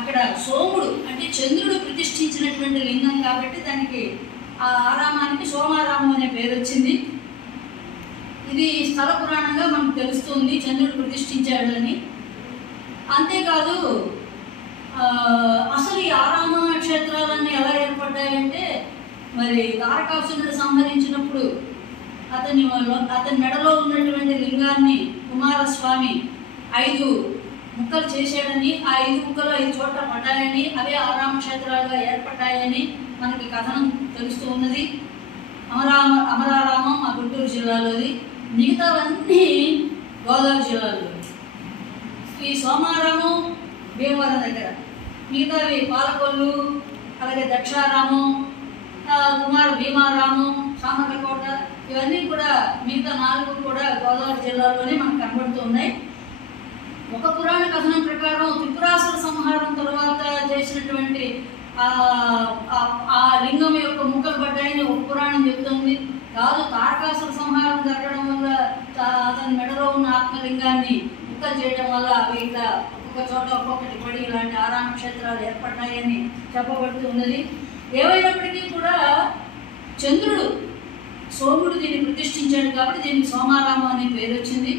అక్కడ సోముడు అంటే చంద్రుడు ప్రతిష్ఠించినటువంటి లింగం కాబట్టి దానికి ఆ ఆరామానికి సోమారామం అనే పేరు వచ్చింది. ఇది స్థల పురాణంగా మనకు తెలుస్తుంది చంద్రుడు ప్రతిష్ఠించాడు అని. అంతేకాదు అసలు ఈ ఆరామ క్షేత్రాలన్నీ ఎలా ఏర్పడ్డాయంటే మరి తారకాసురుడు సంహరించినప్పుడు అతని మెడలో ఉన్నటువంటి లింగాన్ని కుమారస్వామి 5 ముక్కలు చేశాడని, ఆ 5 ముక్కలు 5 చోట్ల పడ్డాయని, అవే ఆరామ క్షేత్రాలుగా ఏర్పడ్డాయని మనకి కథనం తెలుస్తూ ఉన్నది. అమరారామం ఆ గుంటూరు జిల్లాలోది, మిగతావన్నీ గోదావరి జిల్లాలో. ఈ సోమారామం భీమవరం దగ్గర, మిగతావి పాలకొల్లు, అలాగే దక్షారామం, భీమారామం, సామర్లకోట, ఇవన్నీ కూడా మిగతా 4 కూడా గోదావరి జిల్లాలోనే మనకు కనబడుతూ ఉన్నాయి. ఒక పురాణ కథనం ప్రకారం త్రిపురాసుర సంహారం తర్వాత చేసినటువంటి ఆ లింగం యొక్క ముక్కలు పడ్డాయని ఒక పురాణం చెబుతుంది. కాదు, తారకాసుర సంహారం జరగడం వల్ల అతని మెడలో ఉన్న ఆత్మలింగాన్ని ముక్కలు చేయడం వల్ల అవి ఇట్లా ఒక్కొక్క చోట ఒక్కొక్కటి పడి ఇలాంటి ఆరామ క్షేత్రాలు ఏర్పడ్డాయని చెప్పబడుతూ ఉన్నది. ఏమైనప్పటికీ కూడా చంద్రుడు సోముడు దీన్ని ప్రతిష్ఠించాడు కాబట్టి దీనికి సోమారామం అనే పేరు వచ్చింది.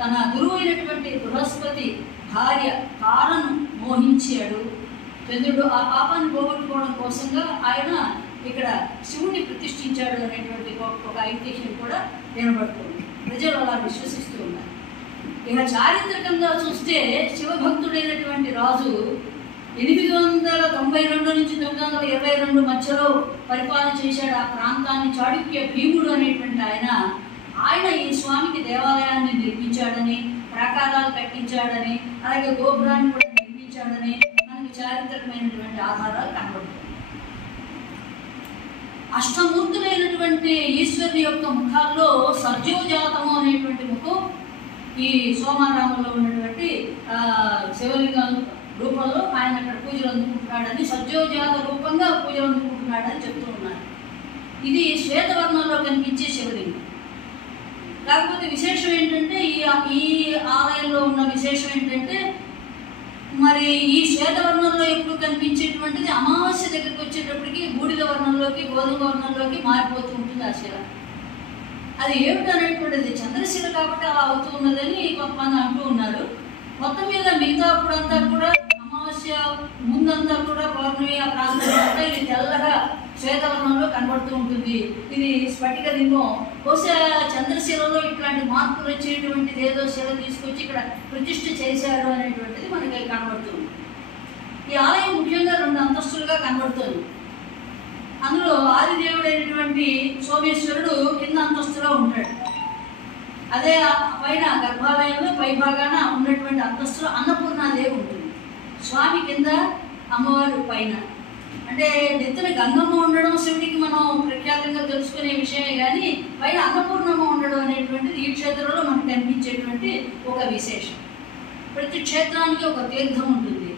తన గురువు అయినటువంటి బృహస్పతి భార్య తారను మోహించాడు చంద్రుడు. ఆ పాపాన్ని పోగొట్టుకోవడం కోసంగా ఆయన ఇక్కడ శివుడిని ప్రతిష్ఠించాడు అనేటువంటి ఒక ఐతిహ్యం కూడా వినబడుతుంది. ప్రజలు అలా విశ్వసిస్తూ ఉన్నారు. ఇక చారిత్రకంగా చూస్తే శివభక్తుడైనటువంటి రాజు 892 నుంచి 922 మధ్యలో పరిపాలన చేశాడు ఆ ప్రాంతాన్ని. చాళుక్య భీముడు అనేటువంటి ఆయన ఈ స్వామికి దేవాలయాన్ని నిర్మించాడని, ప్రాకారాలు కట్టించాడని, అలాగే గోపురాన్ని కూడా నిర్మించాడని మనకి చారిత్రకమైనటువంటి ఆధారాలు కనబడుతుంది. అష్టమూర్తులైనటువంటి ఈశ్వరుని యొక్క ముఖాల్లో సర్జోజాతము అనేటువంటి ముఖం ఈ సోమారామంలో ఉన్నటువంటి శివలింగం రూపంలో ఆయన అక్కడ పూజలు అందుకుంటున్నాడని, సర్జోజాత రూపంగా పూజలు అందుకుంటున్నాడని చెప్తూ ఉన్నారు. ఇది శ్వేతవర్ణంలో కనిపించే శివలింగం. కాకపోతే విశేషం ఏంటంటే ఈ ఆలయంలో ఉన్న విశేషం ఏంటంటే మరి ఈ శ్వేతవర్ణంలో ఎప్పుడు కనిపించేటువంటిది అమావాస్య దగ్గరికి వచ్చేటప్పటికి బూడిద వర్ణంలోకి, గోధుమ వర్ణంలోకి మారిపోతూ ఉంటుంది ఆ శిల. అది ఏమిటనేటువంటిది చంద్రశిల కాబట్టి అలా అవుతూ ఉన్నదని కొంతమంది అంటూ ఉన్నారు. మొత్తం మీద మిగతా అప్పుడంతా కూడా అమావాస్య ముందంతా కూడా పౌర్ణమి ఆ ప్రాంతంలో ఇది తెల్లగా శ్వేతవర్ణంలో కనబడుతూ ఉంటుంది. ఇది స్ఫటిక లింగం. బహుశా చంద్రశిలలో ఇట్లాంటి మార్పులు వచ్చేటువంటిది ఏదో శిల తీసుకొచ్చి ఇక్కడ ప్రతిష్ఠ చేశారు అనేటువంటిది మనకి కనబడుతుంది. ఈ ఆలయం ముఖ్యంగా 2 అంతస్తులుగా కనబడుతుంది. అందులో ఆదిదేవుడైనటువంటి సోమేశ్వరుడు కింద అంతస్తులో ఉంటాడు. అదే పైన గర్భాలయంలో పై భాగాన ఉన్నటువంటి అంతస్తులో అన్నపూర్ణాదేవి ఉంటుంది. స్వామి కింద, అమ్మవారు పైన. అంటే నెత్తిన గంగమ్మ ఉండడం శివుడికి మనం ప్రఖ్యాతంగా తెలుసుకునే విషయమే కానీ పైన అన్నపూర్ణమ్మ ఉండడం అనేటువంటిది ఈ క్షేత్రంలో మనకు కనిపించేటువంటి ఒక విశేషం. ప్రతి క్షేత్రానికి ఒక తీర్థం ఉంటుంది.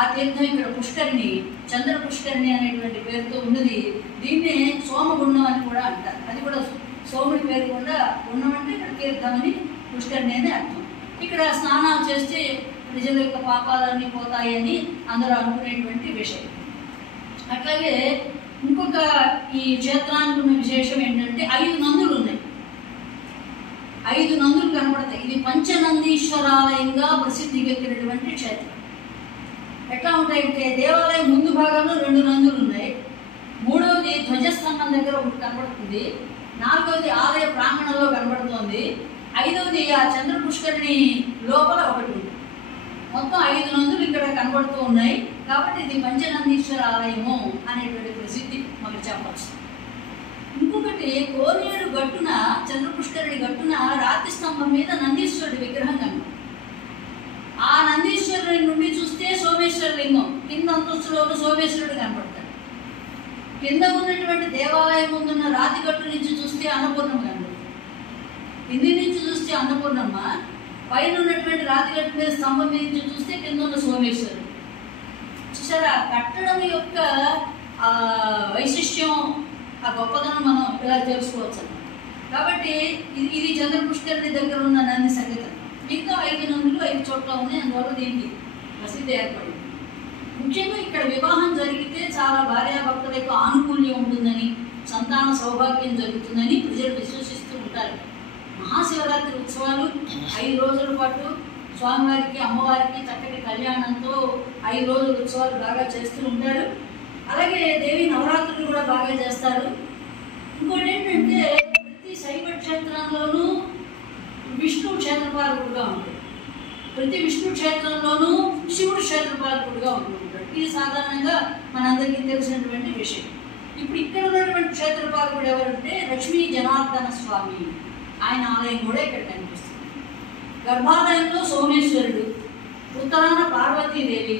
ఆ తీర్థం ఇక్కడ పుష్కరిణి, చంద్ర పుష్కరిణి అనేటువంటి పేరుతో ఉన్నది. దీన్నే సోమగుండం అని కూడా అంటారు. అది కూడా సోముడి పేరు కూడా గుండం అంటే ఇక్కడ తీర్థం అని, పుష్కరిణి అని అర్థం. ఇక్కడ స్నానాలు చేస్తే ప్రజల యొక్క పాపాలన్నీ పోతాయని అందరూ అనుకునేటువంటి విషయం. అట్లాగే ఇంకొక ఈ క్షేత్రానికి ఉన్న విశేషం ఏంటంటే 5 నందులు ఉన్నాయి. 5 నందులు కనబడతాయి. ఇది పంచనందీశ్వరాలయంగా ప్రసిద్ధికెక్కినటువంటి క్షేత్రం. ఎట్లా ఉంటాయంటే దేవాలయం ముందు భాగంలో 2 నందులు ఉన్నాయి. 3వది ధ్వజస్తంభం దగ్గర ఒకటి కనబడుతుంది. 4వది ఆలయ ప్రాంగణంలో కనబడుతోంది. 5వది ఆ చంద్ర పుష్కరిణి లోపల ఒకటి ఉంది. మొత్తం 5 నందులు ఇక్కడ కనబడుతూ ఉన్నాయి. కాబట్టి ఇది పంచనందీశ్వర ఆలయము అనేటువంటి ప్రసిద్ధి మనకు చెప్పచ్చు. ఇంకొకటి కోనేరు గట్టున, చంద్ర పుష్కరిణి గట్టున రాతి స్తంభం మీద నందీశ్వరుడి విగ్రహం కనబడుతుంది. ఆ నందీశ్వరుడి నుండి చూస్తే సోమేశ్వర లింగం కింద అంతస్తులోనూ సోమేశ్వరుడు కనపడతాడు. కింద ఉన్నటువంటి దేవాలయం ముందున్న రాతి గట్టు నుంచి చూస్తే అన్నపూర్ణమ్మ కనబడుతుంది. కింది నుంచి చూస్తే అన్నపూర్ణమ్మ, పైన ఉన్నటువంటి రాతి గట్టు మీద స్తంభం మీద నుంచి చూస్తే కింద ఉన్న సోమేశ్వరుడు. చూసారా, కట్టడం యొక్క వైశిష్ట్యం, ఆ గొప్పతనం మనం ఇలా తెలుసుకోవచ్చు. కాబట్టి ఇది చంద్ర పుష్కరిణి దగ్గర ఉన్న నంది సంగీతం. మిగతా 5 నందులు 5 చోట్ల ఉన్నాయి. అందువల్ల దీనికి ప్రసిద్ధి ఏర్పడింది. ముఖ్యంగా ఇక్కడ వివాహం జరిగితే చాలా భార్యాభర్తలకు ఆనుకూల్యం ఉంటుందని, సంతాన సౌభాగ్యం జరుగుతుందని ప్రజలు విశ్వసిస్తూ ఉంటారు. మహాశివరాత్రి ఉత్సవాలు 5 రోజుల పాటు స్వామివారికి అమ్మవారికి చక్కటి కళ్యాణంతో 5 రోజుల ఉత్సవాలు బాగా చేస్తూ ఉంటారు. అలాగే దేవి నవరాత్రులు కూడా బాగా చేస్తారు. ఇంకోటి ఏంటంటే ప్రతి శైవ క్షేత్రంలోనూ విష్ణు క్షేత్రపాలకుడుగా ఉంటాడు, ప్రతి విష్ణు క్షేత్రంలోనూ శివుడు క్షేత్రపాలకుడుగా ఉంటుంటాడు. ఇది సాధారణంగా మనందరికీ తెలిసినటువంటి విషయం. ఇప్పుడు ఇక్కడ ఉన్నటువంటి క్షేత్రపాలకుడు ఎవరంటే లక్ష్మీ జనార్దన స్వామి. ఆయన ఆలయం కూడా ఇక్కడ కనిపిస్తుంది. గర్భాలయంలో సోమేశ్వరుడు, ఉత్తరాన పార్వతీదేవి,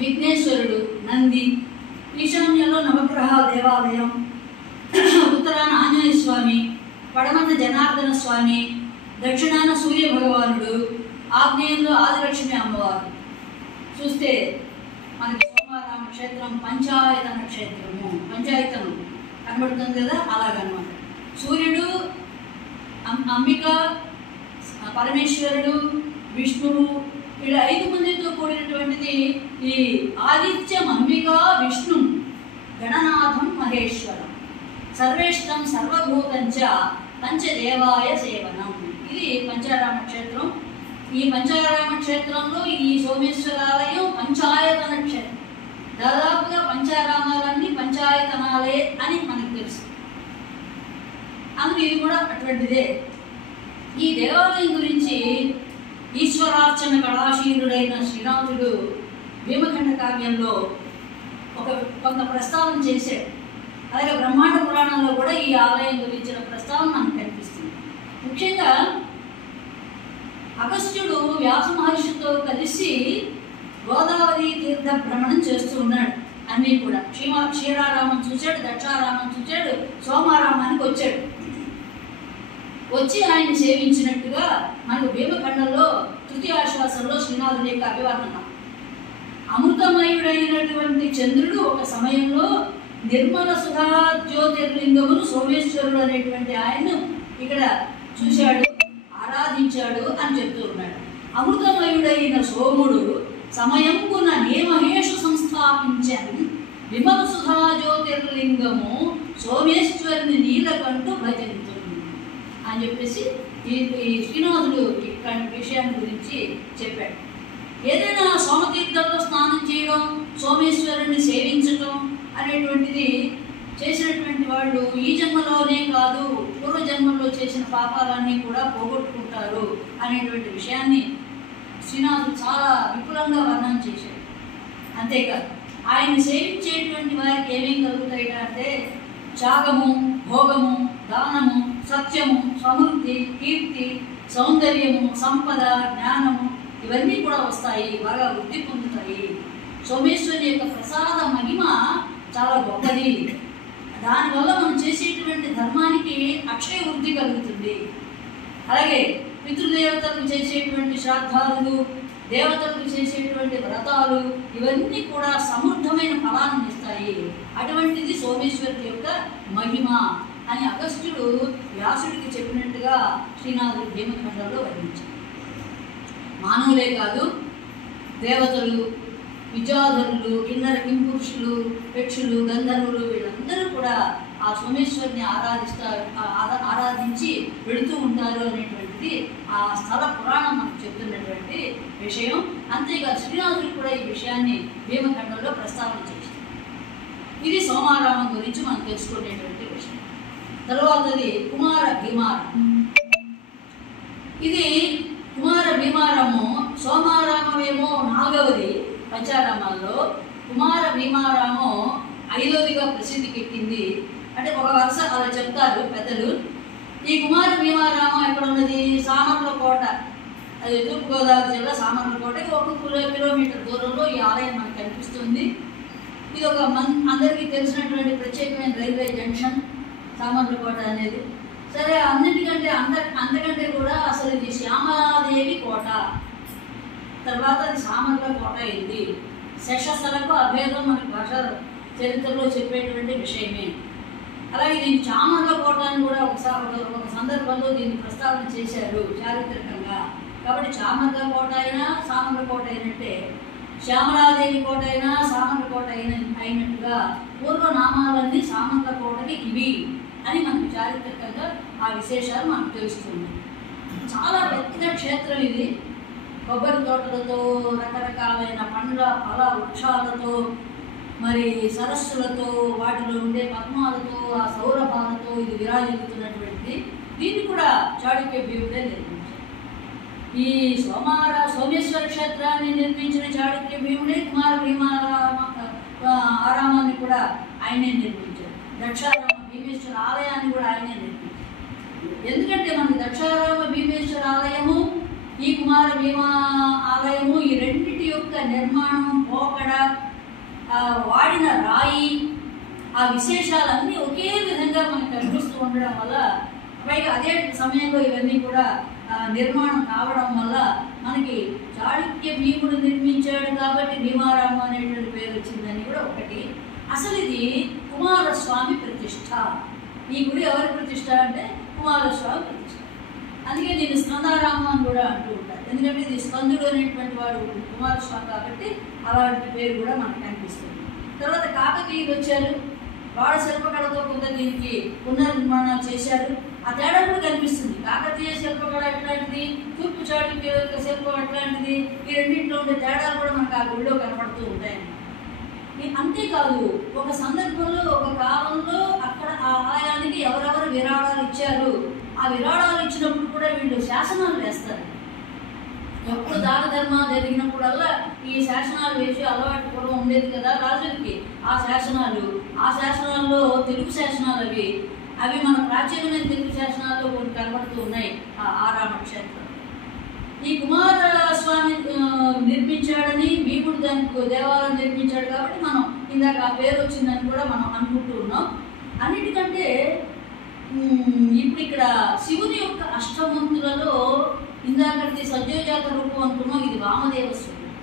విఘ్నేశ్వరుడు, నంది, ఈశాన్యంలో నవగ్రహ దేవాలయం, ఉత్తరాన ఆంజనేయ స్వామి, పడమన జనార్దన స్వామి, దక్షిణాన సూర్య భగవానుడు, ఆగ్నేయంలో ఆదిలక్ష్మి అమ్మవారు. చూస్తే మనకి సోమారామ క్షేత్రం పంచాయతన క్షేత్రము, పంచాయతనం కనబడుతుంది కదా, అలాగనమాట. సూర్యుడు, అంబిక, పరమేశ్వరుడు, విష్ణువు, వీళ్ళ 5 మందితో కూడినటువంటిది ఈ ఆదిత్యం, అంబిక, విష్ణు, గణనాథం, మహేశ్వరం, సర్వేష్టం సర్వభూతంచ పంచదేవాయ సేవనం. ఇది పంచారామ క్షేత్రం. ఈ పంచారామ క్షేత్రంలో ఈ సోమేశ్వరాలయం పంచాయతన క్షేత్రం. దాదాపుగా పంచారామాలన్నీ పంచాయతనాలే అని మనకు తెలుసు. అందుకు ఇది కూడా అటువంటిదే. ఈ దేవాలయం గురించి ఈశ్వరార్చన కళాశీలుడైన శ్రీనాథుడు భీమఖండ కావ్యంలో కొంత ప్రస్తావన చేశాడు. అలాగే బ్రహ్మాండ పురాణంలో కూడా ఈ ఆలయం గురించిన ప్రస్తావన మనకు కనిపిస్తుంది. ముఖ్యంగా అగస్త్యుడు వ్యాస మహర్షితో కలిసి గోదావరి తీర్థ భ్రమణం చేస్తూ ఉన్నాడు. అన్నీ కూడా క్షీరారామం చూశాడు, దక్షారామం చూశాడు, సోమారామానికి వచ్చాడు. వచ్చి ఆయన సేవించినట్టుగా మనకు భీమఖండంలో తృతీయాశ్వాసంలో శ్రీనాథుని యొక్క అభివర్ణన. అమృతమయుడైనటువంటి చంద్రుడు ఒక సమయంలో నిర్మల సుధా జ్యోతిర్లింగమును సోమేశ్వరుడు అనేటువంటి ఆయన్ను ఇక్కడ చూశాడు, ఆరాధించాడు అని చెప్తూ ఉన్నాడు. అమృతమయుడైన సోముడు సమయంకున నేమహేషు సంస్థాపించను విమల సుధా జ్యోతిర్లింగము సోమేశ్వరుని నీలకంటూ భజంతు అని చెప్పేసి ఈ శ్రీనాథుడు ఇట్లాంటి విషయాన్ని గురించి చెప్పాడు. ఏదైనా సోమతీర్థంలో స్నానం చేయడం, సోమేశ్వరుని సేవించడం అనేటువంటిది చేసినటువంటి వాళ్ళు ఈ జన్మలోనే కాదు పూర్వజన్మలో చేసిన పాపాలన్నీ కూడా పోగొట్టుకుంటారు అనేటువంటి విషయాన్ని శ్రీనాథుడు చాలా విపులంగా వర్ణన చేశాడు. అంతేకాదు ఆయన సేవించేటువంటి వారికి ఏమేం కలుగుతాయి అంటే త్యాగము, భోగము, దానము, సత్యము, సమృద్ధి, కీర్తి, సౌందర్యము, సంపద, జ్ఞానము ఇవన్నీ కూడా వస్తాయి, బాగా వృద్ధి పొందుతాయి. సోమేశ్వరి యొక్క ప్రసాద మహిమ చాలా గొప్పది. దానివల్ల మనం చేసేటువంటి ధర్మానికి అక్షయ వృద్ధి కలుగుతుంది. అలాగే పితృదేవతలకు చేసేటువంటి శ్రాద్ధాలు, దేవతలకు చేసేటువంటి వ్రతాలు ఇవన్నీ కూడా సమృద్ధమైన ఫలాన్ని ఇస్తాయి. అటువంటిది సోమేశ్వరుడి యొక్క మహిమ అని అగస్త్యుడు వ్యాసుడికి చెప్పినట్టుగా శ్రీనాథుడు భీమఖండంలో వర్ణించాడు. మానవులే కాదు దేవతలు, విద్యాధరులు, కిన్నర కింపురుషులు, యక్షులు, గంధర్వులు వీళ్ళందరూ కూడా ఆ సోమేశ్వరిని ఆరాధించి వెళుతూ ఉంటారు అనేటువంటిది ఆ స్థల పురాణం మనకు చెప్తున్నటువంటి విషయం. అంతేకాదు శ్రీనాథుడు కూడా ఈ విషయాన్ని భీమఖండంలో ప్రస్తావన చేశారు. ఇది సోమారామం గురించి మనం తెలుసుకునేటువంటి విషయం. తరువాతది కుమార భీమారం. ఇది కుమార భీమారము సోమారామమేమో 4వది పంచారామాల్లో, కుమార భీమారామం 5వదిగా ప్రసిద్ధికి ఎక్కింది. అంటే ఒక వరుస అలా చెప్తారు పెద్దలు. ఈ కుమార భీమారామం ఎక్కడ ఉన్నది? సామర్లకోట, అది తూర్పుగోదావరి జిల్లా సామర్లకోటకి 1 కిలోమీటర్ దూరంలో ఈ ఆలయం మనకు కనిపిస్తుంది. ఇది ఒక అందరికీ తెలిసినటువంటి ప్రత్యేకమైన రైల్వే జంక్షన్ సామర్లకోట అనేది. సరే, అంతకంటే కూడా అసలు ఇది శ్యామలాదేవి కోట, తర్వాత అది సామర్ల కోట అయింది. శేషస్థలకు అభేదం మనకి భాష చరిత్రలో చెప్పేటువంటి విషయమే. అలాగే దీన్ని చామర్ల కోట అని కూడా ఒక సందర్భంలో దీన్ని ప్రస్తావన చేశారు చారిత్రకంగా. కాబట్టి చామర్ల కోట అయినా సామర్ల కోట అయినట్టే. శ్యామలాదేవి కోట అయినా సామంత కోట అయినట్టుగా పూర్వనామాలన్నీ సామంత కోటకి ఇవి అని మనకు చారిత్రకంగా ఆ విశేషాలు మనకు తెలుస్తుంది. చాలా పెద్ద క్షేత్రం ఇది. కొబ్బరి తోటలతో, రకరకాలైన పండ్ల ఫల వృక్షాలతో, మరి సరస్సులతో, వాటిలో ఉండే పద్మాలతో, ఆ సౌరభాలతో ఇది విరాజిల్లుతున్నటువంటిది. దీన్ని కూడా చాళుక్య భీముడే నిర్మించారు. ఈ సోమేశ్వర క్షేత్రాన్ని నిర్మించిన చాళుక్య భీముడే కుమార భీమారామ ఆరామాన్ని కూడా ఆయనే నిర్మించారు. దక్షారామ భీమేశ్వర ఆలయాన్ని కూడా ఆయనే నిర్మించారు. ఎందుకంటే మనకి దక్షారామ భీమేశ్వర ఆలయము, ఈ కుమార భీమా ఆలయము, ఈ రెండింటి యొక్క నిర్మాణం, పోకడ, వాడిన రాయి, ఆ విశేషాలన్నీ ఒకే విధంగా మనకు కనిపిస్తూ ఉండడం వల్ల, పైగా అదే సమయంలో ఇవన్నీ కూడా నిర్మాణం కావడం వల్ల మనకి చాళుక్య భీముడు నిర్మించాడు కాబట్టి భీమారామం అనేటువంటి పేరు వచ్చిందని కూడా ఒకటి. అసలు ఇది కుమారస్వామి ప్రతిష్ట. ఈ గుడి ఎవరి ప్రతిష్ట అంటే కుమారస్వామి ప్రతిష్ట. అందుకే దీన్ని స్కందారామం అని కూడా అంటూ ఉంటారు. ఎందుకంటే ఇది స్కందుడు అనేటువంటి వాడు కుమారస్వామి కాబట్టి అలాంటి పేరు కూడా మనకు కనిపిస్తుంది. తర్వాత కాకతీయులు వచ్చారు, వాళ్ళ శిల్పకళతో కొంత దీనికి పునర్నిర్మాణాలు చేశారు. ఆ తేడా కూడా కనిపిస్తుంది. కాకతీయ శిల్పకళ ఎట్లాంటిది, తూర్పు చాళుక్య శిల్పం ఎట్లాంటిది, ఈ రెండింటిలో ఉండే తేడాలు కూడా మనకు ఆ గుడిలో కనపడుతూ ఉంటాయన్నమాట. అంతేకాదు, ఒక సందర్భంలో, ఒక కాలంలో అక్కడ ఆ ఆలయానికి ఎవరెవరు విరాళాలు ఇచ్చారు, ఆ విరాళాలు ఇచ్చినప్పుడు కూడా వీళ్ళు శాసనాలు వేస్తారు. ఎప్పుడు దాన ధర్మాలు జరిగినప్పుడల్లా ఈ శాసనాలు వేసి అలవాటు కూడా ఉండేది కదా రాజులకి. ఆ శాసనాల్లో తెలుగు శాసనాలు అవి మన ప్రాచీనమైన తెలుగు శాసనాల్లో కొన్ని కనబడుతూ ఉన్నాయి ఆ ఆరామ క్షేత్రం. ఈ కుమారస్వామి నిర్మించాడని, భీముడు దానికి దేవాలయం నిర్మించాడు కాబట్టి మనం ఇందాక ఆ పేరు వచ్చిందని కూడా మనం అనుకుంటూ ఉన్నాం. అన్నిటికంటే ఇప్పుడు ఇక్కడ శివుని యొక్క అష్టమంతులలో ఇందాకటి సద్యోజాత రూపం అనుకున్నాం, ఇది వామదేవ స్వరూపం.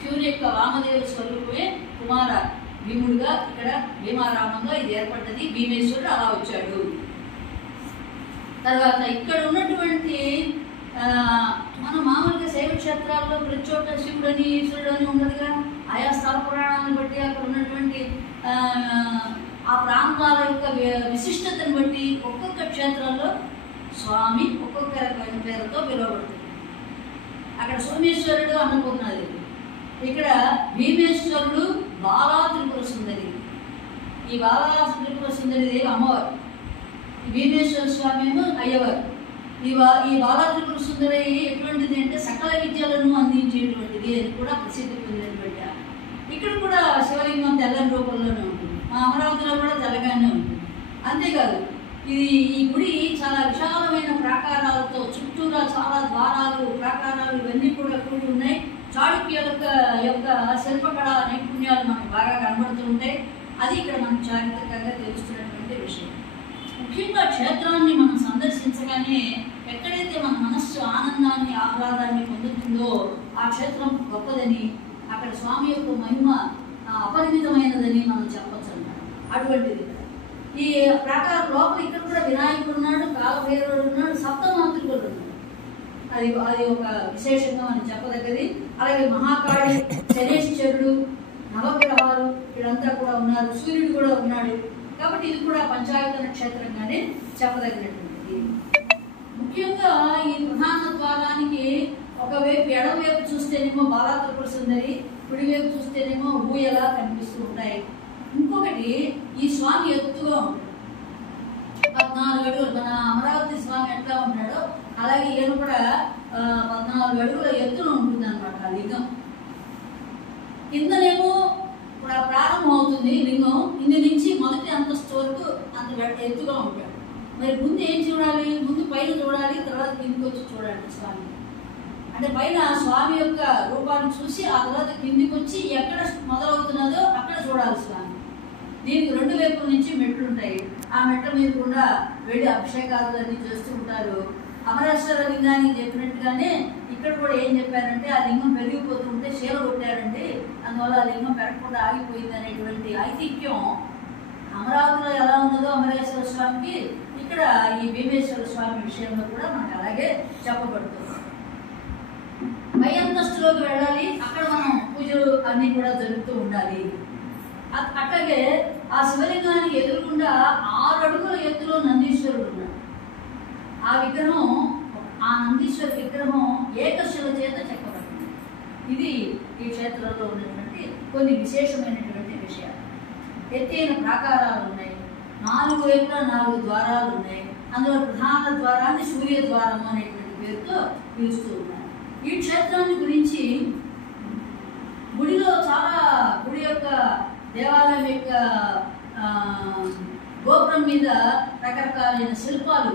శివుని యొక్క వామదేవ స్వరూపమే కుమార భీముడుగా ఇక్కడ భీమారామంగా ఇది ఏర్పడ్డది. భీమేశ్వరుడు అలా వచ్చాడు. తర్వాత ఇక్కడ ఉన్నటువంటి మనం మామూలుగా శైవ క్షేత్రాల్లో ప్రతి చోట శివుడని ఈశ్వరుడు అని ఉండదుగా. ఆయా స్థల పురాణాలను బట్టి అక్కడ ఉన్నటువంటి ఆ ప్రాంతాల యొక్క విశిష్టతను బట్టి ఒక్కొక్క క్షేత్రంలో స్వామి ఒక్కొక్క రకమైన పేరుతో పిలువబడుతుంది. అక్కడ సోమేశ్వరుడు అన్నపూర్ణాదేవి, ఇక్కడ భీమేశ్వరుడు బాలా త్రిపుర సుందరి. ఈ బాలా త్రిపుర సుందరిదేవి అమ్మవారు, ఈ భీమేశ్వర స్వామి ఏమో అయ్యవారు. ఈ బాలా త్రిపుర సుందరి ఎటువంటిది అంటే సకల విద్యలను అందించేటువంటిది అని కూడా ప్రసిద్ధి పొందినటువంటి. ఇక్కడ కూడా శివలింగం తెల్లని రూపంలోనే ఉంటుంది. మా అమరావతిలో కూడా తెల్లగానే ఉంటుంది. అంతేకాదు, ఈ గుడి చాలా విశాలమైన ప్రాకారాలతో, చుట్టూరా చాలా ద్వారాలు, ప్రాకారాలు ఇవన్నీ కూడా కూడి ఉన్నాయి. చాళుక్యుల యొక్క శిల్పకళ నైపుణ్యాలు మనకు బాగా కనబడుతూ ఉంటాయి. అది ఇక్కడ మనకు చారిత్రకంగా తెలుస్తున్నటువంటి విషయం. ముఖ్యంగా క్షేత్రాన్ని మనం సందర్శించగానే ఎక్కడైతే మన మనస్సు ఆనందాన్ని, ఆహ్లాదాన్ని పొందుతుందో ఆ క్షేత్రం గొప్పదని, అక్కడ స్వామి యొక్క మహిమ అపరిమితమైనదని మనం చెప్పచ్చు అన్నమాట. అటువంటిది ఈ ప్రాకారం లోపల ఇక్కడ కూడా వినాయకుడు ఉన్నాడు, కాలభైరవుడు ఉన్నాడు, సప్తమాతృకులు ఉన్నాడు. అది ఒక విశేషంగా మనం చెప్పదగ్గది. అలాగే మహాకాళి, శనేశ్వరుడు, నవగ్రహాలు వీళ్ళంతా కూడా ఉన్నారు, సూర్యుడు కూడా ఉన్నాడు. కాబట్టి ఇది కూడా పంచాయతన క్షేత్రంగానే చెప్పదగినటువంటిది. ముఖ్యంగా ఈ ప్రధాన ద్వారానికి ఒకవైపు ఎడమవైపు చూస్తేనేమో బాలా త్రిపుర సుందరి, కుడివైపు చూస్తేనేమో ఊయలా కనిపిస్తూ ఉంటాయి. ఇంకొకటి, ఈ స్వామి ఎత్తుగా ఉంటాడు. 14 అడుగులు, మన అమరావతి స్వామి ఎట్లా ఉంటాడో అలాగే ఈయన కూడా 14 అడుగుల ఎత్తున ఉంటుంది అనమాట ఆ లింగం. కిందనేమో ప్రారంభం అవుతుంది లింగం, ఇందు నుంచి మొదటి అంతస్తు వరకు అంత ఎత్తుగా ఉంటాడు. మరి ముందు ఏం చూడాలి? ముందు పైన చూడాలి, తర్వాత కిందికి వచ్చి చూడాలి స్వామి. అంటే పైన స్వామి యొక్క రూపాన్ని చూసి ఆ తర్వాత కిందికి వచ్చి ఎక్కడ మొదలవుతున్నదో అక్కడ చూడాలి స్వామి. దీనికి 2 వైపుల నుంచి మెట్లు ఉంటాయి. ఆ మెట్ల మీద కూడా వెళ్ళి అభిషేకాలు అన్ని చేస్తూ ఉంటారు. అమరేశ్వర లింగానికి చెప్పినట్టుగానే ఇక్కడ కూడా ఏం చెప్పారంటే, ఆ లింగం పెరిగిపోతూ ఉంటే శీల కొట్టారండి, అందువల్ల ఆ లింగం పెరగకుండా ఆగిపోయింది అనేటువంటి ఐతిహ్యం అమరావతిలో ఎలా ఉన్నదో అమరేశ్వర స్వామికి ఇక్కడ ఈ భీమేశ్వర స్వామి విషయంలో కూడా మనకు అలాగే చెప్పబడుతుంది. పై అంతస్తులోకి వెళ్ళాలి, అక్కడ మనం పూజలు అన్నీ కూడా జరుగుతూ ఉండాలి. అట్లాగే ఆ శివలింగానికి ఎదురుకుండా 6 అడుగుల ఎత్తులో నందీశ్వరుడు ఉన్నాడు. ఆ విగ్రహం, ఆ నందీశ్వర విగ్రహం ఏకశిల చేత చెక్కబడింది. ఇది ఈ క్షేత్రంలో ఉన్నటువంటి కొన్ని విశేషమైనటువంటి విషయాలు. ఎత్తైన ప్రాకారాలు ఉన్నాయి, 4 వైపులా 4 ద్వారాలు ఉన్నాయి. అందులో ప్రధాన ద్వారాన్ని సూర్య ద్వారం అనేటువంటి పేరుతో పిలుస్తూ ఉన్నారు. ఈ క్షేత్రాన్ని గురించి గుడిలో గుడి యొక్క దేవాలయం యొక్క గోపురం మీద రకరకాలైన శిల్పాలు,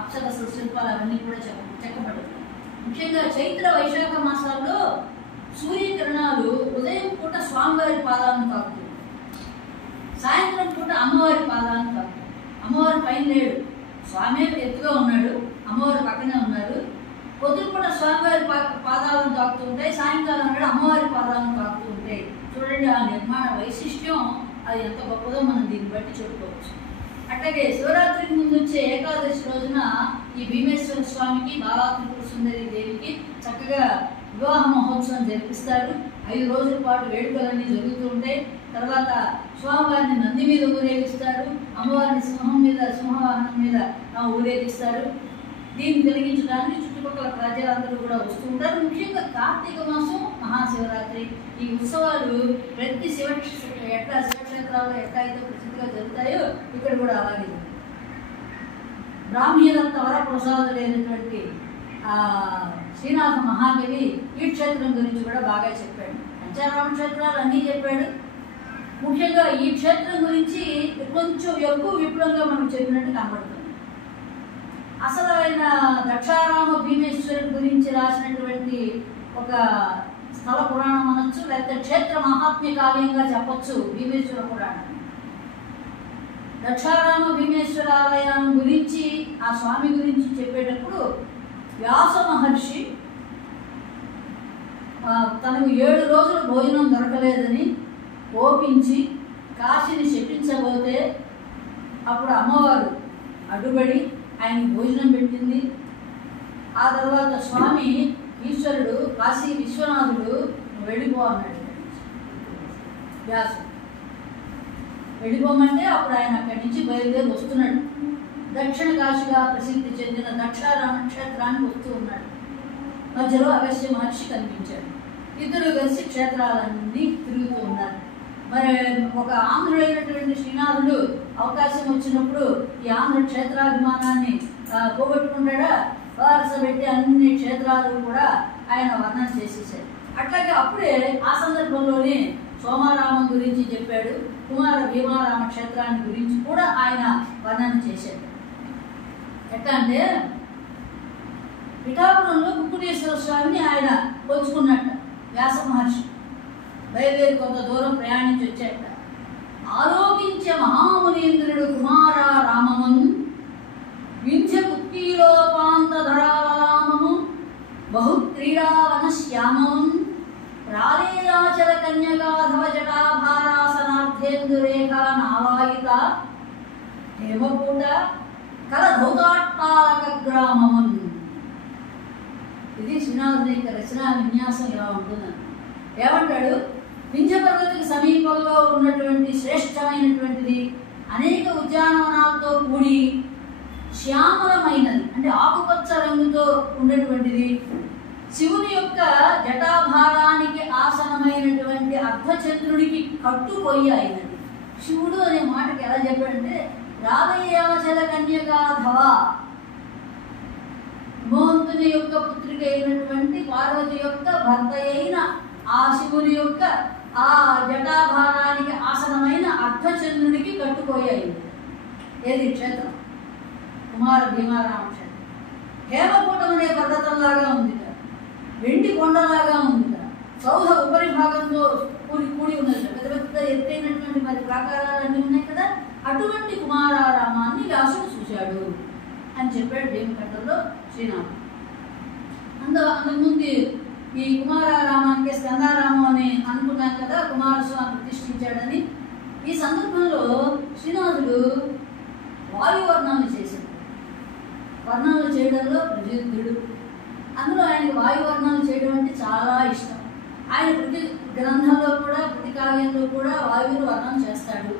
అప్సరస శిల్పాలు అవన్నీ కూడా చెక్కబడుతున్నాయి. ముఖ్యంగా చైత్ర వైశాఖ మాసాల్లో సూర్యకిరణాలు ఉదయం పూట స్వామివారి పాదాలను తాకుతుంది, సాయంత్రం పూట అమ్మవారి పాదాలను తాకుతుంది. అమ్మవారి పైన లేడు, స్వామి ఎత్తుగా ఉన్నాడు, అమ్మవారి పక్కనే ఉన్నారు. పొద్దుపూట స్వామివారి పాదాలను తాకుతూ ఉంటాయి, సాయంకాలం నాడు అమ్మవారి పాదాలను తాకుతూ ఉంటాయి. చూడండి ఆ నిర్మాణ వైశిష్ట్యం, అది ఎంత గొప్పదో మనం దీన్ని బట్టి చెప్పుకోవచ్చు. అట్లాగే శివరాత్రికి ముందు వచ్చే ఏకాదశి రోజున ఈ భీమేశ్వర స్వామికి, బాలా త్రిపుర సుందరి దేవికి చక్కగా వివాహ మహోత్సవం జరిపిస్తారు. 5 రోజుల పాటు వేడుకలన్నీ జరుగుతూ ఉంటాయి. తర్వాత స్వామివారిని నంది మీద ఊరేగిస్తారు, అమ్మవారిని సింహవాహనం మీద ఊరేగిస్తారు. దీన్ని కలిగించడానికి చుట్టుపక్కల ప్రజలందరూ కూడా వస్తూ ఉంటారు. ముఖ్యంగా కార్తీక మాసం మహాశివరాత్రి ఈ ఉత్సవాలు ప్రతి శివక్షేత్రాల్లో ఎట్లా అయితే ప్రసిద్ధిగా జరుగుతాయో ఇక్కడ కూడా అలాగే జరుగుతాయి. బ్రాహ్మీదత్త వరప్రసాదుడైనటువంటి శ్రీనాథ మహాకవి ఈ క్షేత్రం గురించి కూడా బాగా చెప్పాడు. పంచారామ క్షేత్రాలు అన్నీ చెప్పాడు. ముఖ్యంగా ఈ క్షేత్రం గురించి కొంచెం ఎక్కువ విపులంగా మనం చెప్పినట్టు కనబడుతుంది. అసలు ఆయన దక్షారామ భీమేశ్వరుడి గురించి రాసినటువంటి ఒక స్థల పురాణం అనొచ్చు, లేకపోతే క్షేత్ర మహాత్మ్య కావ్యంగా చెప్పొచ్చు భీమేశ్వర పురాణం. దక్షారామ భీమేశ్వర ఆలయం గురించి, ఆ స్వామి గురించి చెప్పేటప్పుడు వ్యాస మహర్షి తనకు 7 రోజులు భోజనం దొరకలేదని కోపించి కాశీని శపించబోతే అప్పుడు అమ్మవారు అడ్డుపడి ఆయనకి భోజనం పెట్టింది. ఆ తర్వాత స్వామి ఈశ్వరుడు కాశీ విశ్వనాథుడు వెళ్ళిపో అన్నాడు. వ్యాసుడు వెళ్ళిపోమంటే అప్పుడు ఆయన అక్కడి నుంచి బయలుదేరి వస్తున్నాడు. దక్షిణ కాశీగా ప్రసిద్ధి చెందిన దక్షారామ క్షేత్రానికి వస్తూ ఉన్నాడు. మధ్యలో అగస్త్య మహర్షి కనిపించాడు. ఇద్దరు కలిసి క్షేత్రాలన్నీ తిరుగుతూ ఉన్నారు. మరి ఒక ఆంధ్రుడైనటువంటి శ్రీనాథుడు అవకాశం వచ్చినప్పుడు ఈ ఆంధ్ర క్షేత్రాభిమానాన్ని పోగొట్టుకుంటాడా, వరస పెట్టి అన్ని క్షేత్రాలు కూడా ఆయన వర్ణన చేసేసాడు. అట్లాగే అప్పుడే ఆ సందర్భంలోనే సోమారామం గురించి చెప్పాడు, కుమార భీమారామ క్షేత్రాన్ని గురించి కూడా ఆయన వర్ణన చేశాడు. ఎట్లా అంటే పిఠాపురంలో కుక్కుటేశ్వర స్వామిని ఆయన కొలుచుకున్నట్ట వ్యాస మహర్షి. బయలుదేరి కొంత దూరం ప్రయాణించి వచ్చాట. ఆలోకించే మహామునీంద్రుడు కుమారా రామమున్ వింధ్య కుత్తీలోపాంతధరాలరామము బహుక్రీడావన శ్యామమున్ రాలేయాచల కన్యగాధవ జటాభారాసనార్థేందురేఖా నావాయిత హేమకూట కలధౌతాట్టాలక గ్రామమున్. ఇది శ్రీనాథుని యొక్క రచనా విన్యాసం ఇలా ఉంటుందని ఏమంటాడు. వింధ్య పర్వతికి సమీపంలో ఉన్నటువంటి శ్రేష్టమైనటువంటిది, అనేక ఉద్యానవనాలతో కూడి శ్యామలమైనది అంటే ఆకుపచ్చ రంగుతో ఉన్నటువంటిది, శివుని యొక్క జటాభారానికి ఆసనమైనటువంటి అర్ధచంద్రుడికి కట్టుపోయి అయినది. శివుడు అనే మాటకి ఎలా చెప్పాడంటే రాలయాచల కన్యగాధవ, హిమవంతుని యొక్క పుత్రిక అయినటువంటి పార్వతి యొక్క భర్త అయిన ఆ శివుని యొక్క ఆ జటాభారానికి ఆసనమైన అర్ధచంద్రుడికి కట్టుపోయాయి. ఏది క్షేత్రం? కుమార భీమారామ క్షేత్రం. హేమకూటం అనే పర్వతంలాగా ఉంది, వెండి కొండలాగా ఉంది, సౌధ ఉపరి భాగంతో కూడి ఉన్నది, పెద్ద పెద్ద ఎత్తైనటువంటి మరి ప్రాకారాలన్నీ ఉన్నాయి కదా. అటువంటి కుమారారామాన్ని వ్యాసుడు చూశాడు అని చెప్పాడు భీమకంఠంలో శ్రీనాథుడు. అంతకుముందు ఈ కుమారారామానికి స్కందారామం అని అనుకున్నాం కదా, కుమారస్వామి ప్రతిష్ఠించాడని. ఈ సందర్భంలో శ్రీనాథుడు వాయువర్ణాలు చేశాడు. వర్ణాలు చేయడంలో ప్రసిద్ధుడు. అందులో ఆయనకి వాయువర్ణాలు చేయడం అంటే చాలా ఇష్టం. ఆయన గ్రంథంలో కూడా ప్రతి కావ్యంలో కూడా వాయువుని వర్ణన చేస్తాడు.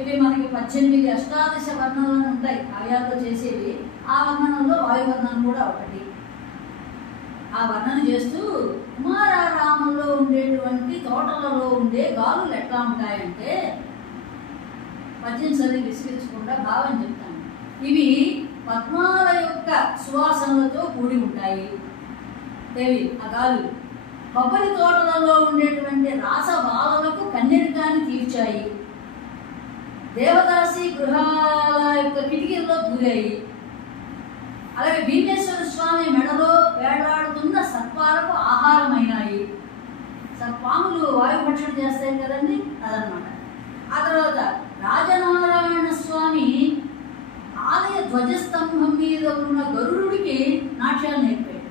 ఇవి మనకి 18 అష్టాదశ వర్ణనలు ఉంటాయి కావ్యాల్లో చేసేవి. ఆ వర్ణనలో వాయువర్ణనం కూడా ఒకటి. ఆ వర్ణన చేస్తూ కుమారారామంలో ఉండేటువంటి తోటలలో ఉండే గాలులు ఎట్లా ఉంటాయంటే, పద్యం చదివి విసిగించకుండా భావం చెప్తాను. ఇవి పద్మాల యొక్క సువాసనలతో కూడి ఉంటాయి. దేవి ఆ గాలులు కొబ్బరి తోటలలో ఉండేటువంటి రాసబాలలకు కన్నెరికాన్ని తీర్చాయి. దేవదాసి గృహాల యొక్క కిటికీల్లో దూరాయి. అలాగే భీమేశ్వర స్వామి మెడలో వేలాడుతున్న సర్పాలకు ఆహారమైనాయి. సర్పాములు వాయుభక్షణ చేస్తాయి కదండి, అదనమాట. ఆ తర్వాత రాజనారాయణ స్వామి ఆలయ ధ్వజస్తంభం మీద ఉన్న గరుడుడికి నాట్యాలు నేర్పాయి.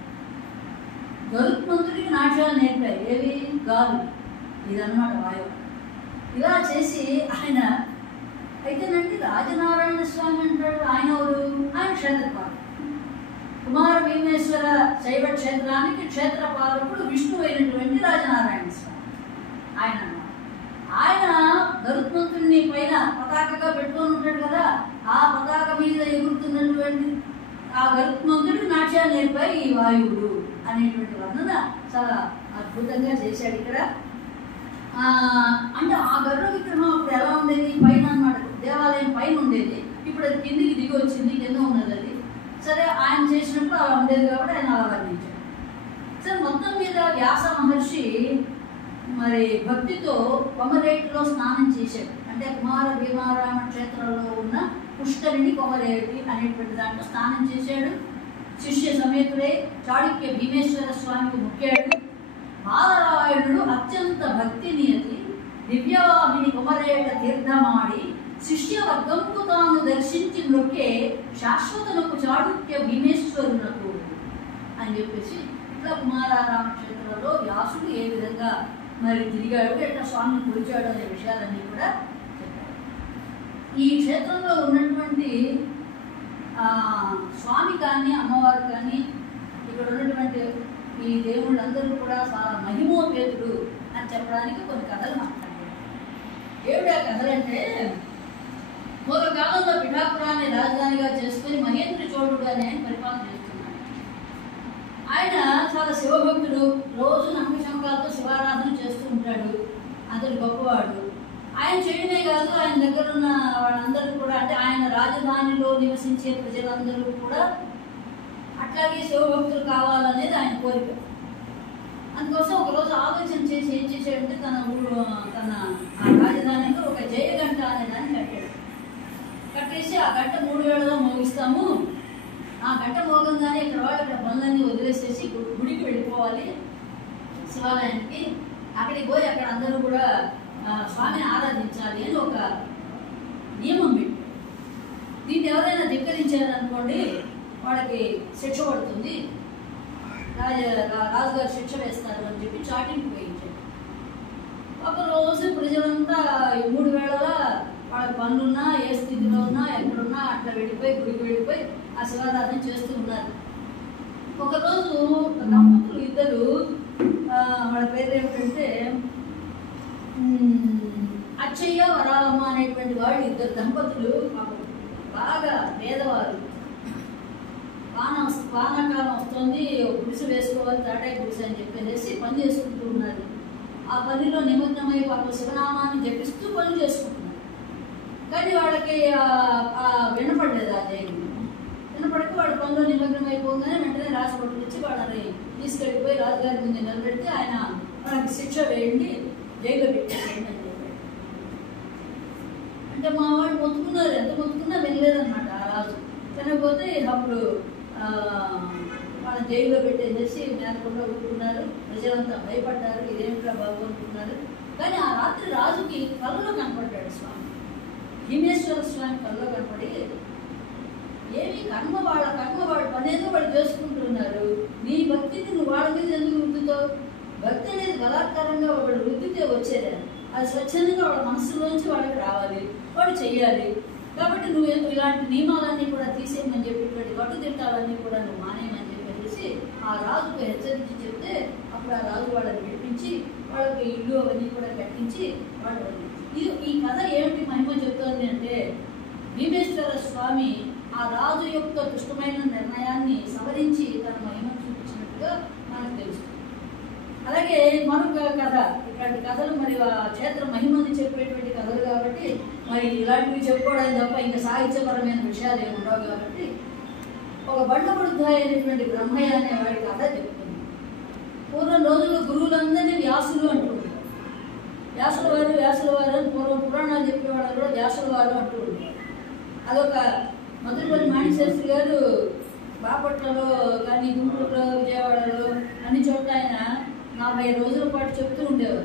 గరుత్మంతుడికి నాట్యాలు నేర్పాయి. ఏవి? గాలు. ఇదన్నమాట వాయువు. ఇలా చేసి ఆయన అయితేనండి రాజనారాయణ స్వామి అంటాడు. ఆయన ఎవరు? ఆయన క్షేత్రపాలకుడు. కుమార భీమేశ్వర శైవ క్షేత్రానికి క్షేత్రపాలకుడు విష్ణువు అయినటువంటి రాజనారాయణ స్వామి ఆయన. ఆయన గరుత్మంతుడిని పైన పతాకగా పెట్టుకొని ఉంటాడు కదా, ఆ పతాక మీద ఎగురుతున్నటువంటి ఆ గరుత్మంతుడికి నాట్యాలు నేర్పాయి ఈ వాయువుడు అనేటువంటి వర్ణన చాలా అద్భుతంగా చేశాడు ఇక్కడ. అంటే ఆ గరుడ విగ్రహం అప్పుడు ఎలా ఉండేది? పైన అన్నమాట, దేవాలయం పైన ఉండేది. ఇప్పుడు అది కిందికి దిగి వచ్చింది, కింద ఉన్నది అది. సరే, ఆయన చేసినప్పుడు అలా ఉండేది కాబట్టి ఆయన అలా వర్ణించాడు. సరే, మొత్తం మీద వ్యాస మహర్షి మరి భక్తితో కొమరేటిలో స్నానం చేశాడు. అంటే కుమార భీమారామ క్షేత్రంలో ఉన్న పుష్కరిణి కొమరేటి అనేటువంటి దాంట్లో స్నానం చేశాడు. శిష్య సమేతుడే చాళుక్య భీమేశ్వర స్వామికి మొక్కాడు. బాలరాయుడు అత్యంత భక్తి నియతి దివ్యవాహిని కుమరేట తీర్థమాడి శిష్యవర్గంకు తాను దర్శించి నొక్కే శాశ్వతనకు చాళుక్య భీమేశ్వరునకు అని చెప్పేసి ఇట్లా కుమారారామ క్షేత్రంలో వ్యాసుడు ఏ విధంగా మరి తిరిగాడు, ఎట్లా స్వామిని కొలిచాడు అనే విషయాలన్నీ కూడా చెప్పారు. ఈ క్షేత్రంలో ఉన్నటువంటి స్వామి కానీ అమ్మవారు కానీ ఇక్కడ ఉన్నటువంటి ఈ దేవుళ్ళందరూ కూడా చాలా మహిమోపేతుడు అని చెప్పడానికి కొన్ని కథలు మాట్లాడారు. ఏమిటి ఆ కథలంటే, పూర్వకాలంలో పిఠాపురాన్ని రాజధానిగా చేసుకుని మహేంద్ర చోళుడు అనే ఆయన పరిపాలన చేస్తున్నాడు. ఆయన చాలా శివభక్తుడు. రోజు నమ్మశంకాలతో శివారాధన చేస్తూ ఉంటాడు. అతడు గొప్పవాడు. ఆయన చేయడమే కాదు, ఆయన దగ్గర ఉన్న వాళ్ళందరూ కూడా, అంటే ఆయన రాజధానిలో నివసించే ప్రజలందరూ కూడా అట్లాగే శివభక్తులు కావాలనేది ఆయన కోరిక. అందుకోసం ఒకరోజు ఆలోచన చేసి ఏం చేశాడంటే, తన రాజధానిలో ఒక జయగంట అనే దాన్ని కట్టాడు. కట్టేసి ఆ గంట 3 వేళలో మోగిస్తాము, ఆ గంట మోగంగానే ఇక్కడ వాళ్ళు ఇక్కడ పనులన్నీ వదిలేసేసి గుడికి వెళ్ళిపోవాలి, శివాలయానికి. అక్కడికి పోయి అక్కడ అందరూ కూడా స్వామిని ఆరాధించాలి అని ఒక నియమం పెట్టాడు. దీన్ని ఎవరైనా ధిక్కరించారనుకోండి వాళ్ళకి శిక్ష పడుతుంది, రాజుగారు శిక్ష వేస్తారు అని చెప్పి చాటింపు వేయించాడు. ఒకరోజు ప్రజలంతా 3 వేళలా వాళ్ళ పనులున్నా, ఏ స్థితిలో ఉన్నా, ఎక్కడున్నా అట్లా వెళ్ళిపోయి గుడికి వెళ్ళిపోయి ఆ శివారాధన చేస్తూ ఉన్నారు. ఒకరోజు దంపతులు ఇద్దరు, వాళ్ళ పేరు ఏమిటంటే అచ్చయ్య వరాలమ్మ అనేటువంటి వాళ్ళు, ఇద్దరు దంపతులు బాగా పేదవారు. వానాకాలం వస్తుంది, గుడిసె వేసుకోవాలి, తాటాయి గుడిసె అని చెప్పేసి పని చేసుకుంటూ ఉన్నారు. ఆ పనిలో నిమగ్నమై వాళ్ళు శివనామాన్ని జపిస్తూ పని చేసుకుంటున్నారు. కానీ వాళ్ళకి వినపడలేదు ఆ జైలు. వినపడితే వాళ్ళ పనిలో నిమగ్నమైపోగానే వెంటనే రాసి పట్టుకొచ్చి వాళ్ళని తీసుకెళ్ళిపోయి రాజుగారి ముందు నిలబెడితే ఆయన వాళ్ళకి శిక్ష వేయండి, జైల్లో పెట్టేసేయండి అని చెప్పాడు. అంటే మా వాళ్ళు మొత్తుకున్నారు, ఎంత మొత్తుకున్నా వెళ్ళలేదన్నమాట ఆ రాజు. తినకపోతే అప్పుడు వాళ్ళ జైల్లో పెట్టేసేసి మేనకుండా ఊరుకున్నారు. ప్రజలంతా భయపడ్డారు, ఇదేమిట్లా బాబు అనుకున్నారు. కానీ ఆ రాత్రి రాజుకి కళ్ళలో కనపడ్డాడు స్వామి, భీమేశ్వర స్వామి కళ్ళలో కనపడి, ఏమి కర్మ వాళ్ళ పనేదో వాళ్ళు చేసుకుంటున్నారు, నీ భక్తిని నువ్వు వాళ్ళ మీద ఎందుకు రుద్దుతావు? భక్తి అనేది బలాత్కారంగా వాళ్ళు రుద్దితే వచ్చేదే, అది స్వచ్ఛందంగా వాళ్ళ మనసులోంచి వాళ్ళకి రావాలి, వాళ్ళు చెయ్యాలి. కాబట్టి నువ్వు ఇలాంటి నియమాలన్నీ కూడా తీసేయమని చెప్పేటువంటి కట్టుదిట్టాలన్నీ కూడా నువ్వు మానేయమని చెప్పేసి ఆ రాజుకు హెచ్చరించి చెప్తే, అప్పుడు ఆ రాజు వాళ్ళని విడిపించి వాళ్ళకి ఇల్లు అవన్నీ కూడా కట్టించి వాళ్ళు ఈ కథ ఏమిటి మహిమ చెప్తోంది అంటే భీమేశ్వర స్వామి ఆ రాజు యొక్క దుష్టమైన నిర్ణయాన్ని సవరించి తన మహిమను చూపించినట్టుగా మనకు తెలుస్తుంది. అలాగే మరొక కథ, ఇట్లాంటి కథలు మరి ఆ క్షేత్ర మహిమని చెప్పేటువంటి కథలు కాబట్టి మరి ఇలాంటివి చెప్పుకోవడానికి తప్ప ఇంకా సాహిత్యపరమైన విషయాలు ఏమి ఉండవు కాబట్టి ఒక బండబడుద్ద అయినటువంటి బ్రహ్మయ్య అనే వాడి కథ చెప్తుంది. పూర్వం రోజుల్లో గురువులందరినీ వ్యాసులు అంటుంటారు. వ్యాసుల వారు అని పూర్వం పురాణాలు చెప్పేవాళ్ళు కూడా వ్యాసుల వారు అంటూ ఉంటారు. అదొక మధురపల్లి మాణిశాస్త్రి గారు బాపట్లలో కానీ గుంటూరులో విజయవాడలో అన్ని చోట్ల ఆయన 40 రోజుల పాటు చెప్తూ ఉండేవారు.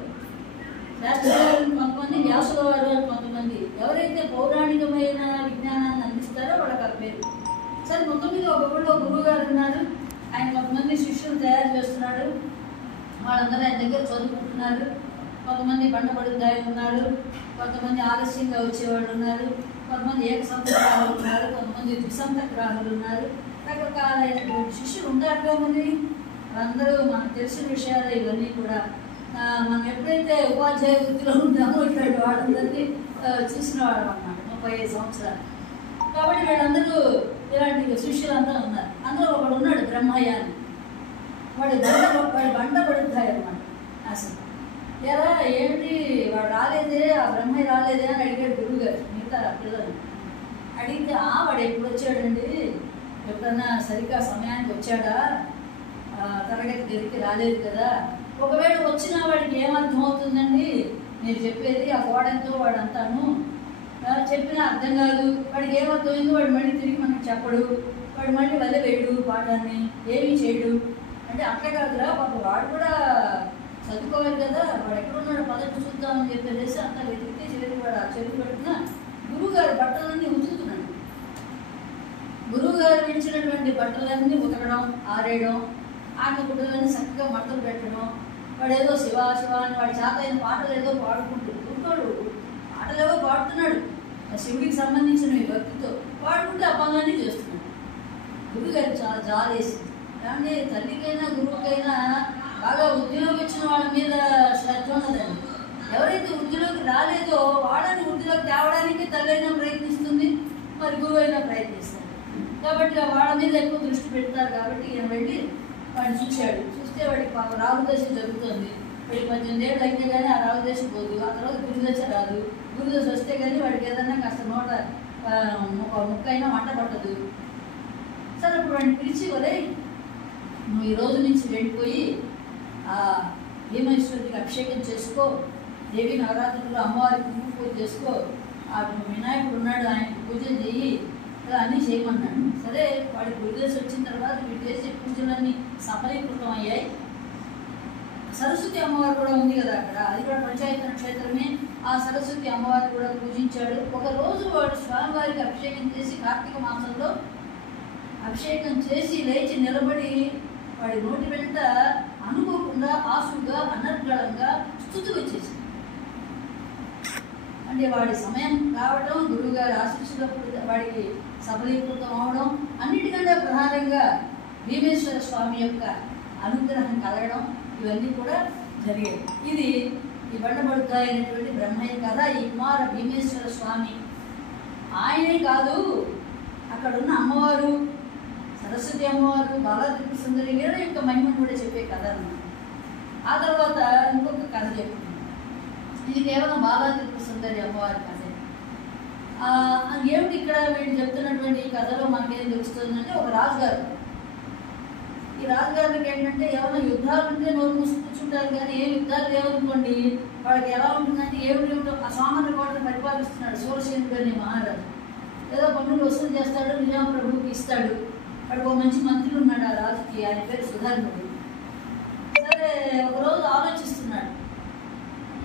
శాస్త్రి గారు కొంతమంది, వ్యాసుల వారు అని కొంతమంది. ఎవరైతే పౌరాణికమైన విజ్ఞానాన్ని అందిస్తారో వాళ్ళకి ఆ పేరు. సరే, మొత్తం మీద ఒక ఊళ్ళో గురువు గారు ఉన్నారు. ఆయన కొంతమంది శిష్యులు తయారు చేస్తున్నాడు. వాళ్ళందరూ ఆయన దగ్గర చదువుకుంటున్నారు. కొంతమంది బండబడుద్దాయి ఉన్నారు, కొంతమంది ఆలస్యంగా వచ్చేవాళ్ళు ఉన్నారు, కొంతమంది ఏకసంతగ్రాహులు ఉన్నారు, కొంతమంది ద్విసంతగ్రాహులు ఉన్నారు. రకరకాలైనటువంటి శిష్యులు ఉంటారు కదండి. అందరూ మనకు తెలిసిన విషయాలు ఇవన్నీ కూడా. మనం ఎప్పుడైతే ఉపాధ్యాయ వృత్తిలో ఉంటామో ఇట్లాంటి వాళ్ళందరినీ చూసిన వాళ్ళం అన్నమాట 35 సంవత్సరాలు. కాబట్టి వీళ్ళందరూ ఇలాంటి శిష్యులంతా ఉన్నారు. అందులో ఒకడు ఉన్నాడు బ్రహ్మయ్య అని. వాడి బండబడుద్దాయి అన్నమాట. అసలు ఎలా ఏమిటి వాడు రాలేదే, ఆ బ్రహ్మయ్య రాలేదే అని అడిగాడు గురువు గారు మిగతా పిల్లలు. అడిగితే వాడు ఎప్పుడు వచ్చాడండి, ఎప్పుడన్నా సరిగ్గా సమయానికి వచ్చాడా, తరగతి గదికి రాలేదు కదా. ఒకవేళ వచ్చిన వాడికి ఏమర్థం అవుతుందండి మీరు చెప్పేది, ఆ గోడంతో వాడంతాను చెప్పినా అర్థం కాదు. వాడికి ఏమర్థమైందో వాడు మళ్ళీ తిరిగి మనకి చెప్పడు, వాడు మళ్ళీ వదిలేడు పాఠాన్ని, ఏమీ చేయడు. అంటే అట్లా కాదురా, వాడు కూడా చదువుకోవాలి కదా, వాడు ఎక్కడున్నాడు పదవి చూద్దామని చెప్పేసి అంతా వెతికితే చివరికి వాడు ఆ చెరువు పెట్టిన గురువు గారి బట్టలన్నీ ఉతుకుతున్నాడు. గురువు గారు విడిచినటువంటి బట్టలన్నీ ఉతకడం, ఆరేయడం, ఆమె గుడ్డలన్నీ చక్కగా మట్టలు పెట్టడం. వాడు ఏదో శివ శివ అని వాడి చేత అయిన పాటలు ఏదో పాడుకుంటున్నాడు. పాటలు ఏవో పాడుతున్నాడు శివుడికి సంబంధించినవి భక్తితో పాడుకుంటే ఆ పనులన్నీ చేస్తున్నాడు. గురువు గారికి చాలా జాలేసింది. కానీ తల్లికైనా గురువుకైనా బాగా ఉద్యోగం ఇచ్చిన వాళ్ళ మీద శ్రద్ధ ఉన్నదండి. ఎవరైతే వృద్ధిలోకి రాలేదో వాళ్ళని వృద్ధిలోకి తేవడానికి తల్లైనా ప్రయత్నిస్తుంది, మరి గురువు అయినా ప్రయత్నిస్తారు. కాబట్టి వాళ్ళ మీద ఎక్కువ దృష్టి పెడతారు. కాబట్టి ఈయన వెళ్ళి వాడిని చూశాడు. చూస్తే వాడికి పాప రాహుదశ జరుగుతుంది. వాడికి 18 ఏళ్ళు అయితే కానీ ఆ రాహుదశ పోదు. ఆ తర్వాత గురుదశ రాదు. గురుదశ వస్తే కానీ వాడికి ఏదైనా కాస్త నోట ముక్కైనా వంట పట్టదు. సరే, అప్పుడు వాడిని పిలిచి వరే నువ్వు ఈ రోజు నుంచి వెళ్ళిపోయి ఆ భీమేశ్వరుడికి అభిషేకం చేసుకో, దేవి నవరాత్రులు అమ్మవారికి పూజ చేసుకో, ఆ వినాయకుడు ఉన్నాడు ఆయనకి పూజలు చెయ్యి, అన్నీ చేయమన్నాడు. సరే, వాడి గురుదేశం వచ్చిన తర్వాత వీడు చేసే పూజలన్నీ సఫలీకృతం అయ్యాయి. సరస్వతి అమ్మవారు కూడా ఉంది కదా అక్కడ, అది కూడా పంచాయతీ క్షేత్రమే. ఆ సరస్వతి అమ్మవారు కూడా పూజించాడు. ఒకరోజు వాడు స్వామివారికి అభిషేకం చేసి కార్తీక మాసంలో అభిషేకం చేసి లేచి నిలబడి వాడి నోటి వెంట అనుకోకుండా ఆశుగా అనర్గళంగా స్తుతి వచ్చేసింది. అంటే వాడి సమయం రావడం, గురువుగారి ఆశీస్సులప్పుడు వాడికి సఫలీకృతం అవడం, అన్నిటికంటే ప్రధానంగా భీమేశ్వర స్వామి యొక్క అనుగ్రహం కలగడం, ఇవన్నీ కూడా జరిగాయి. ఇది ఈ బండబడుద్ద అయినటువంటి బ్రహ్మయ్య కథ. ఈ కుమార భీమేశ్వర స్వామి ఆయనే కాదు, అక్కడున్న అమ్మవారు సరస్వతి అమ్మవారు, బాలాత్రిపుర సుందరి వీళ్ళ యొక్క మహిమను కూడా చెప్పే కథ అన్నమాట. ఆ తర్వాత ఇంకొక కథ చెప్తుంది. ఇది కేవలం బాలాత్రిపుర సుందరి అమ్మవారి కథ. ఏమిటి ఇక్కడ వీళ్ళు చెప్తున్నటువంటి ఈ కథలో మనకేం తెలుస్తుందంటే, ఒక రాజుగారు, ఈ రాజుగారికి ఏంటంటే ఏమైనా యుద్ధాలు ఉంటే నోరు మూసి కూర్చుంటారు, కానీ ఏ యుద్ధాలు లేవనుకోండి వాళ్ళకి ఎలా ఉంటుందంటే ఏమిటో ఆ సామాన్య కోటను పరిపాలిస్తున్నాడు సూరసేనుడు అనే మహారాజు. ఏదో పన్నులు వసూలు చేస్తాడు, నిజాం ప్రభువుకి ఇస్తాడు. అక్కడ ఒక మంచి మంత్రి ఉన్నాడు ఆ రాజుకి, ఆయన పేరు సుధర్ముడు. సరే, ఒకరోజు ఆలోచిస్తున్నాడు,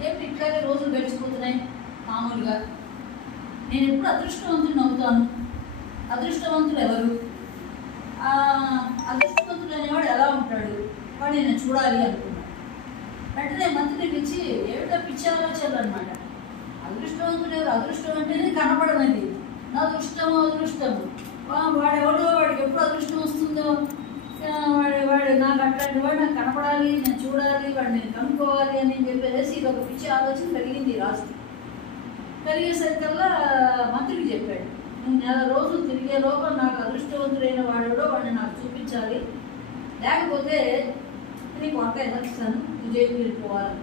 ఏమిటి ఇట్లాగే రోజులు గడిచిపోతున్నాయి మామూలుగా, నేను ఎప్పుడు అదృష్టవంతుని అవుతాను, అదృష్టవంతులు ఎవరు, అదృష్టవంతుడు అనేవాడు ఎలా ఉంటాడు, వాడు నేను చూడాలి అనుకున్నాడు. వెంటనే మంత్రిని పిలిచి, ఏమిటో పిచ్చి ఆలోచనలు అనమాట. అదృష్టవంతుడు ఎవరు, అదృష్టం అంటేనే కనపడనది, నా అదృష్టము అదృష్టము, వాడెవడో వాడికి ఎప్పుడు అదృష్టం వస్తుందో వాడు నాకు అట్లాంటి వాడు నాకు కనపడాలి, నేను చూడాలి, వాడిని నేను కనుక్కోవాలి అని చెప్పేసి ఇది ఒక పిచ్చి ఆలోచన కలిగింది రాజుకి. కలిగేసరికల్లా మంత్రికి చెప్పాడు, నువ్వు 1 నెల రోజులు తిరిగే లోపల నాకు అదృష్టవంతుడైన వాడెవడో వాడిని నాకు చూపించాలి, లేకపోతే నీకు వంకాయ దర్శిస్తాను, నువ్వు జైలుకి వెళ్ళిపోవాలి.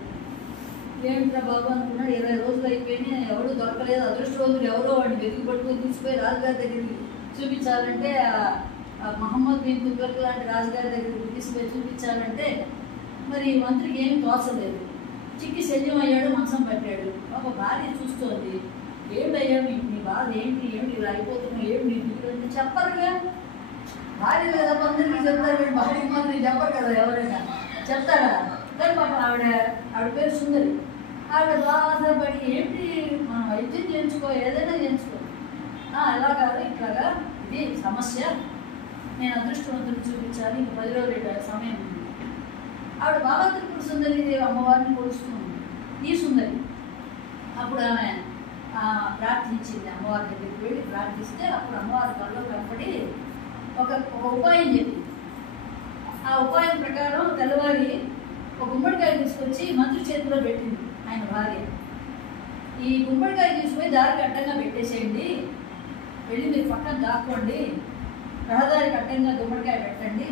ఏంట్రా బాబు అనుకున్నాడు. 20 రోజులు అయిపోయినాయి, ఎవరు దొరకలేదు. అదృష్టవంతుడు ఎవరో వాడిని వెతికి పట్టుకొని తీసుకుపోయి రాజుగారి దగ్గరికి చూపించాలంటే, మహమ్మద్ బిన్ తుగ్లక్ లాంటి రాజుగారి దగ్గరికి తీసుకుపోయి చూపించాలంటే మరి మంత్రికి ఏమి తోచలేదు. చిక్కి శల్యం అయ్యాడు, మంచం పట్టాడు. ఒక భార్య చూస్తోంది, ఏమిటయ్యా నీ బాధ ఏంటి, ఏమిటి ఇలా అయిపోతున్నావు, ఏమి నీ దిగులు అంటే చెప్పరుగా. భార్య లేదా అందరికీ చెప్తారు, భార్య మంత్రి చెప్పరు కదా, ఎవరైనా చెప్తారా? కానీ పాపం ఆవిడ పేరు సుందరి. ఆవిడ బాధపడి ఏంటి మనం వైద్యం చేయించుకో, ఏదైనా చేయించుకో. ఎలా కాదు, ఇట్లాగా ఇది సమస్య, నేను అదృష్టవంతుడు చూపించాలి, ఇంక 10 రోజుల సమయం ఉంది. ఆవిడ బాలాత్రిపుర సుందరి అమ్మవారిని కొలుస్తుంది ఈ సుందరి. అప్పుడు ఆమె ప్రార్థించింది, అమ్మవారి దగ్గరికి వెళ్ళి ప్రార్థిస్తే అప్పుడు అమ్మవారి కళ్ళు కనపడి ఒక ఉపాయం చెప్పింది. ఆ ఉపాయం ప్రకారం తెల్లవారి ఒక గుమ్మడికాయ తీసుకొచ్చి మంత్రి చేతిలో పెట్టింది ఆయన భార్య. ఈ గుమ్మడికాయ తీసుకుపోయి దారికి అడ్డంగా పెట్టేసేయండి, వెళ్ళి మీరు పక్కన దాక్కోండి, రహదారికి అడ్డంగా గుమ్మడికాయ పెట్టండి,